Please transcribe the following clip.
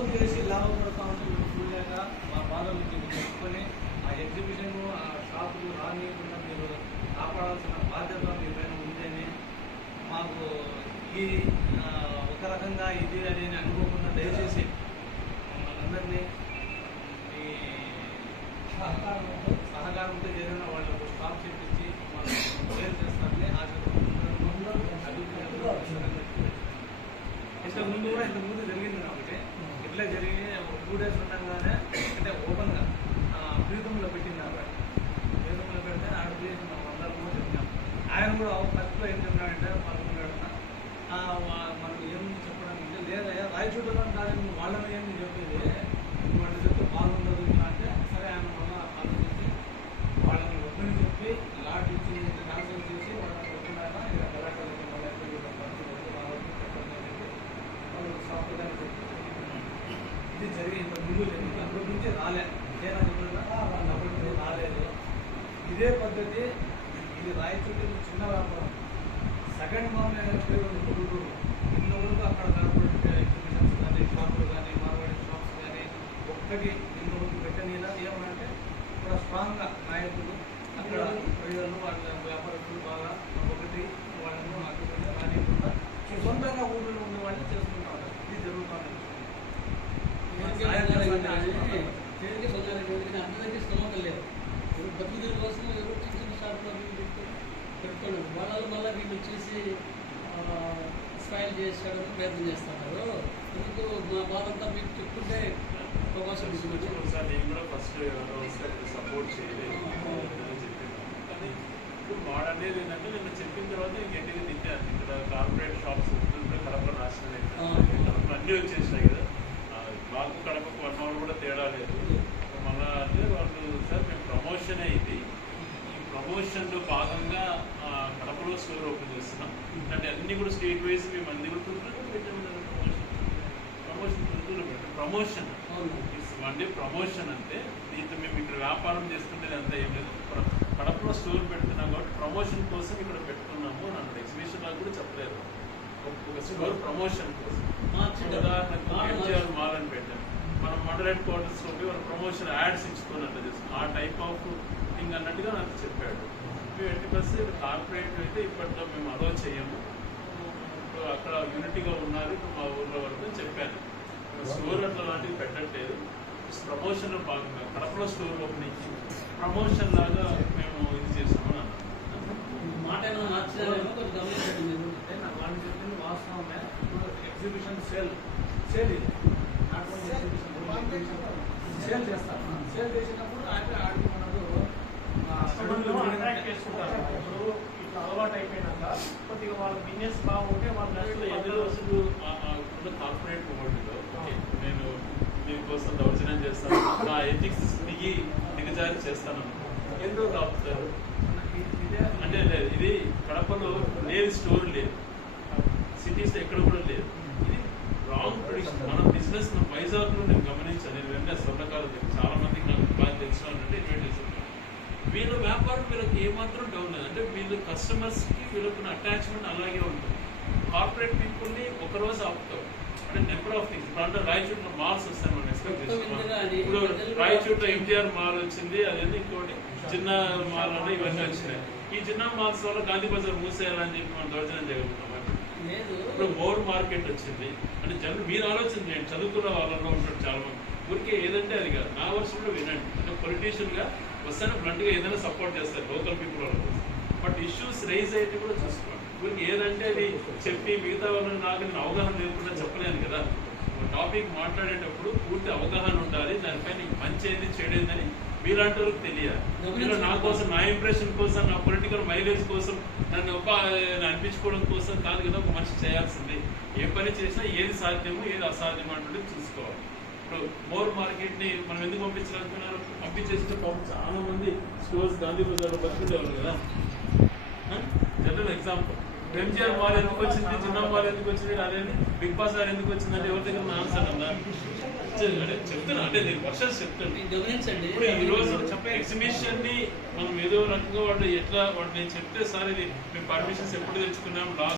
మోసం చేసి లాభపడతా ఉంటే మీరు చూడలేక మా బాధలు చెప్పుకొని ఆ ఎగ్జిబిషన్ ఆ షాపులు రానియకుండా మీరు కాపాడాల్సిన బాధ్యత మీ పైన ఉంటేనే మాకు ఈ ఒక రకంగా ఇది అది అని అనుకోకుండా దయచేసి మమ్మల్ని మీ సహకారంతో ఏదైనా వాళ్ళకు స్టాప్ చేపించి మనం క్లియర్ చేస్తారని ఇంతకుముందు కూడా ఇంతకుముందు జరిగింది కాబట్టి ఇట్లా జరిగి 2 days ఉండగానే అంటే ఓపెన్గా ప్రీతంలో పెట్టింది ఆవిడ ప్రీతంలో పెడితే ఆవిడ చేసి మనం అందరం కూడా చెప్పినాం. ఆయన కూడా ఫస్ట్లో ఏం చెప్పినాడంటే పలుకున్నాడన్న మనం ఏం చెప్పడానికి లేదా రాయచూటలో కాదని వాళ్ళని ఏం చెప్పేది వాళ్ళు చెప్తే బాగుండదు ఇట్లా అంటే సరే ఆయన మళ్ళీ ఆలోచించి వాళ్ళని ఒప్పని చెప్పి లాట్ ఇచ్చి క్యాన్సిల్ చేసి వాళ్ళని చెప్తున్నాక ఇక కలెక్టర్ ఇది జరిగి ఇంతకు ముందు జరిగింది. అప్పటి నుంచి రాలే ఏదైనా చెప్పినా వాళ్ళు అప్పటి నుంచి రాలేదు. ఇదే పద్ధతి ఇది రాయచూటి చిన్న వ్యాపారం సెకండ్ పేరు గుంటూరు ఇంతవరకు అక్కడ కార్పొరేట్ ఎగ్జిబిషన్స్ కానీ షాపులు కానీ మార్వాడి షాప్స్ కానీ ఒక్కటి ఇంతవరకు పెట్టనీలా ఏమంటే ఇక్కడ స్ట్రాంగ్గా నాయకులు అక్కడ ప్రజలు వాళ్ళ వ్యాపారస్తులు బాగా ఒకటి వాళ్ళను అక్కడ రానియకుండా సొంతంగా ఊళ్ళో ఉన్న వాళ్ళు చేసుకుంటా ఉంటారు. ఇది జరుగుతుంది. అందరికీ స్థలం లేదు. బతుకుదల కోసం ఎవరు చిన్న చిన్న షాపులో పెట్టుకోవడం వాళ్ళు మళ్ళీ వీళ్ళు వచ్చేసి స్మైల్ చేసేయడానికి ప్రయత్నం చేస్తున్నారు. ఎందుకు మా బాధంతా మీకు చెప్పుకుంటే అవకాశం ఒకసారి నేను కూడా ఫస్ట్ సపోర్ట్ చేయలేదు కానీ ఇప్పుడు వాడనేది ఏంటంటే నేను చెప్పిన తర్వాత ఇంకెంటికి తింటాను. ఇక్కడ కార్పొరేట్ షాప్స్ కడప రాష్ట్రం కడప అన్నీ వచ్చేసినాయి కదా. మాకు కడపకు 1 hour కూడా తేడా లేదు. మళ్ళా అంటే వాళ్ళు సార్ మేము ప్రమోషన్ ఇది ఈ ప్రమోషన్లో భాగంగా కడపలో స్టోర్ ఓపెన్ చేస్తున్నాం అంటే అన్నీ కూడా స్టేట్ వైజ్ మేము అన్ని కూడా తుర్తూరులో పెట్టాము కదా. ప్రమోషన్ తుర్తూరులో పెట్టాం. ప్రమోషన్ అంటే ప్రమోషన్ అంటే దీంతో మేము ఇక్కడ వ్యాపారం చేస్తుండేది అంతా ఏం లేదు. కడపలో స్టోర్ పెడుతున్నాం కాబట్టి ప్రమోషన్ కోసం ఇక్కడ పెట్టుకున్నాము అని అన్నాడు. ఎగ్జిబిషన్ లాగా కూడా చెప్పలేదు. ఒక స్టోర్ ప్రమోషన్ కోసం ఉదాహరణకు ఎంజిఆర్ మాల్ అని పెట్టాం. మనం మండల్ హెడ్ క్వార్టర్స్ లో మనం ప్రమోషన్ యాడ్స్ ఇచ్చుకున్నట్టు చేస్తాం. ఆ టైప్ ఆఫ్ థింగ్ అన్నట్టుగా నాకు చెప్పాడు. మేము 80% కార్పొరేట్ అయితే ఇప్పట్లో మేము అలో చేయము. ఇప్పుడు అక్కడ యూనిటీగా ఉన్నారు ఇప్పుడు మా ఊర్లో వరకు చెప్పాను. స్టోర్ అట్లా లాంటివి పెట్టట్లేదు. ప్రమోషన్ భాగంగా కడపలో స్టోర్ ఓపెనింగ్ ప్రమోషన్ లాగా మేము ఇది చేస్తామని అన్నాను. మాట అంటే నాకు వాళ్ళు చెప్పింది వాస్తవమే. ఎగ్జిబిషన్ సేల్ ఇది సేల్ చేస్తారు. సేల్ చేసినప్పుడు ఆయన ఆడుకున్నాడు అట్రాక్ట్ చేసుకుంటారు. ఇప్పుడు ఇట్లా అలవాటు అయిపోయినాక కొద్దిగా వాళ్ళ బిజినెస్ బాగుంటే వాళ్ళు కార్పొరేట్ వరల్డ్లో నేను దీనికోసం దౌర్జన్యం చేస్తాను నా ఎథిక్స్ దిగజారి చేస్తాను ఎందుకు కాపుతారు అంటే లేదు. ఇది కడపలో లేదు, స్టోర్ లేదు, సిటీస్ ఎక్కడ కూడా లేదు. ఇది రాంగ్ ట్రెడిషన్. మన బిజినెస్ వైజాగ్లో నేను గమనించాను. నేను వెంటనే స్వర్ణకాలు చాలా మందికి నాకు బాగా తెలిసినట్టు ఇన్వైట్ చేశాను. వీళ్ళ వ్యాపారం వీళ్ళకి ఏమాత్రం డౌన్ లేదు. అంటే వీళ్ళు కస్టమర్స్కి వీళ్ళకున్న అటాచ్మెంట్ అలాగే ఉంటుంది. కార్పొరేట్ పీపుల్ని ఒకరోజు ఆపుతారు అంటే నెంబర్ ఆఫ్ థింగ్స్. ఇప్పుడు అంటే రాయచూట్లో మాల్స్ వస్తాయి మనం ఎక్స్పెక్ట్ చేస్తున్నాం. ఇప్పుడు రాయచూట్లో ఎన్టీఆర్ మాల్ వచ్చింది, అదేంటి ఇంకోటి చిన్న మాల్ అంటే ఇవన్నీ వచ్చినాయి. ఈ చిన్న మాల్స్ వల్ల గాంధీ బజార్ మూసేయాలని చెప్పి మనం దర్శనం చేయగలుగుతాం. ఇప్పుడు మోర్ మార్కెట్ వచ్చింది అంటే జనం మీరు ఆలోచన చేయండి. చదువుకున్న వాళ్ళలో ఉంటాడు చాలా మంది. ఊరికే ఏదంటే అది కాదు. నా వర్షం కూడా వినండి. అంటే పొలిటీషియన్గా వస్తానే బ్లంట్గా ఏదైనా సపోర్ట్ చేస్తారు లోకల్ పీపుల్ వాళ్ళ కోసం. బట్ ఇష్యూస్ రైజ్ అయితే కూడా చూసుకోండి. ఊరికి ఏదంటే అది చెప్పి మిగతా వాళ్ళని నాకు నేను అవగాహన లేకుండా చెప్పలేను కదా. టాపిక్ మాట్లాడేటప్పుడు పూర్తి అవగాహన ఉండాలి. దానిపైన మంచి ఏది చెడేదని మీలాంటి వాళ్ళకి తెలియాలి. మీరు నా కోసం, నా ఇంప్రెషన్ కోసం, నా పొలిటికల్ మైలేజ్ కోసం, నన్ను అనిపించుకోవడం కోసం కాదు కదా ఒక మనిషి చేయాల్సింది. ఏ పని చేసినా ఏది సాధ్యమో ఏది అసాధ్యమో అంటే చూసుకోవాలి. ఇప్పుడు మోర్ మార్కెట్ని మనం ఎందుకు పంపించాలనుకున్నారు? పంపించేస్తే చాలా మంది స్టోర్స్ గాంధీ బజార్లో బతుకునేవాళ్ళు కదా. జనరల్ ఎగ్జాంపుల్ ఎంజిఆర్ మాల్ ఎందుకు వచ్చింది, చిన్న మాల్ ఎందుకు వచ్చింది, అదేంటి బిగ్ బాజార్ ఎందుకు వచ్చిందంటే ఎవరి దగ్గర ఆన్సర్ అన్నా చెప్తున్నా. అంటే నేను వర్షాలు చెప్తాను. ఇప్పుడు ఈ రోజు ఎగ్జిబిషన్ ని మనం ఏదో రకంగా వాళ్ళు ఎట్లా వాళ్ళు నేను చెప్తే సార్ ఇది మేము పర్మిషన్స్ ఎప్పుడు తెచ్చుకున్నాం